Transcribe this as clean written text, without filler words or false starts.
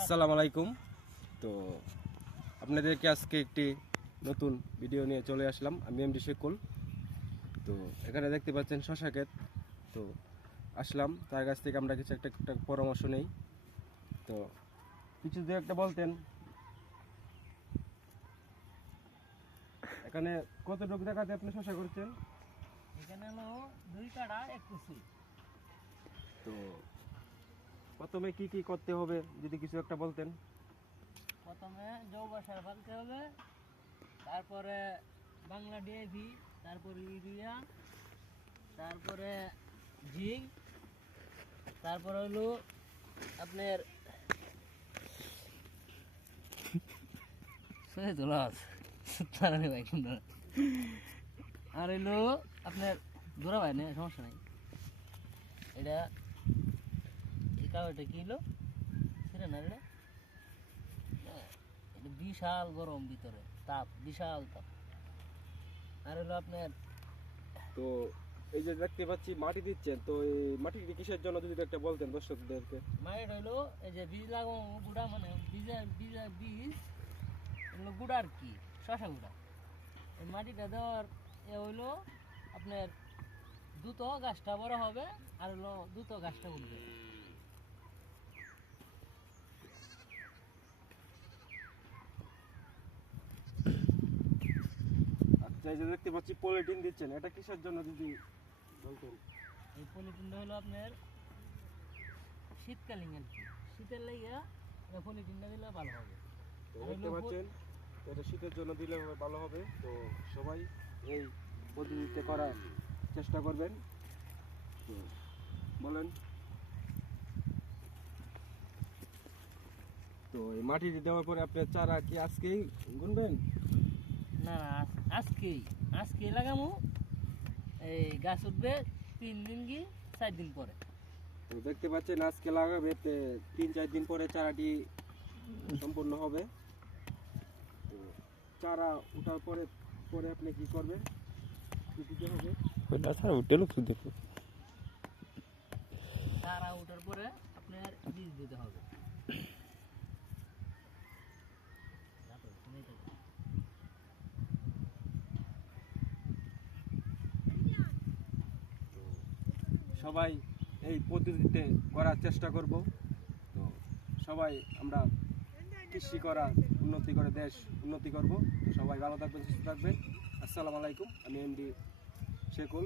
আসসালামু আলাইকুম। তো আপনাদেরকে আজকে একটি নতুন ভিডিও নিয়ে চলে আসলাম। আমি এমডি শেকুল। তো এখানে দেখতে পাচ্ছেন শশা ক্ষেত। তো আসলাম তার কাছ থেকে আমরা কিছু একটা পরামর্শ নেই। তো কিছু দু একটা বলতেন, এখানে কতটুকু জায়গাতে আপনি শশা করছেন? এখানে হলো 2 কাঠা 1 কুচি। তো প্রথমে কি কি করতে হবে যদি কিছু একটা বলতেন। প্রথমে জৈব সার ফেলতে হবে, তারপরে বাংলা ডিএপি, তারপরে ইউরিয়া, তারপরে জিঙ্ক, তারপরে হলো আপনার আর হইলো আপনার ধরা ভাই না, সমস্যা নাই। এটা এই কাগজটা কি হলো সেটা না, এটা এটা বিশাল গরম, ভিতরে তাপ, বিশাল তাপ। আর হলো আপনার তো এই যে দেখতে পাচ্ছি মাটি দিচ্ছেন, তো এই মাটিটি কিসের জন্য যদি একটা বলতেন দর্শকদেরকে। মায়ের হইলো এই যে বীজ লাগাবো, গুঁড়া মানে বীজ এগুলো গুঁড়া আর কি, শশা গুঁড়া। এই মাটিটা দেওয়ার এ হইলো আপনার দ্রুত গাছটা বড় হবে, আর হলো দ্রুত গাছটা উঠবে। আচ্ছা, এই যে দেখতে পাচ্ছি পলিথিন দিচ্ছেন, এটা কিসের জন্য যদি বলতেন। এই পলিথিনটা হলো আপনার শীতকালীন আর কি, শীতের লাগিয়া পলিথিনটা দিলে ভালো হবে। তো দেখতে পাচ্ছেন এটা শীতের জন্য দিলে ভালো হবে। তো সবাই এই পদ্ধতিতে করার চেষ্টা করবেন। তো বলেন। তো এই মাটি দেওয়ার পরে আপনার চারা কি আজকেই গুনবেন? না না, আজকেই লাগামু। এই গাছ উঠবে 3 দিন কি 4 দিন পরে। তো দেখতে পাচ্ছেন আজকে লাগাবে, 3-4 দিন পরে চারাটি সম্পূর্ণ হবে। তো চারা ওঠার পরে পরে আপনি কি করবেন, কি দিতে হবে? চারা ওঠার পরে আপনার বীজ দিতে হবে। সবাই এই পদ্ধতিতে করার চেষ্টা করব। তো সবাই আমরা কৃষি করা উন্নতি করে দেশ উন্নতি করব। তো সবাই ভালো থাকবেন, সুস্থ থাকবেন। আসসালামু আলাইকুম। আমি এমডি শেকুল।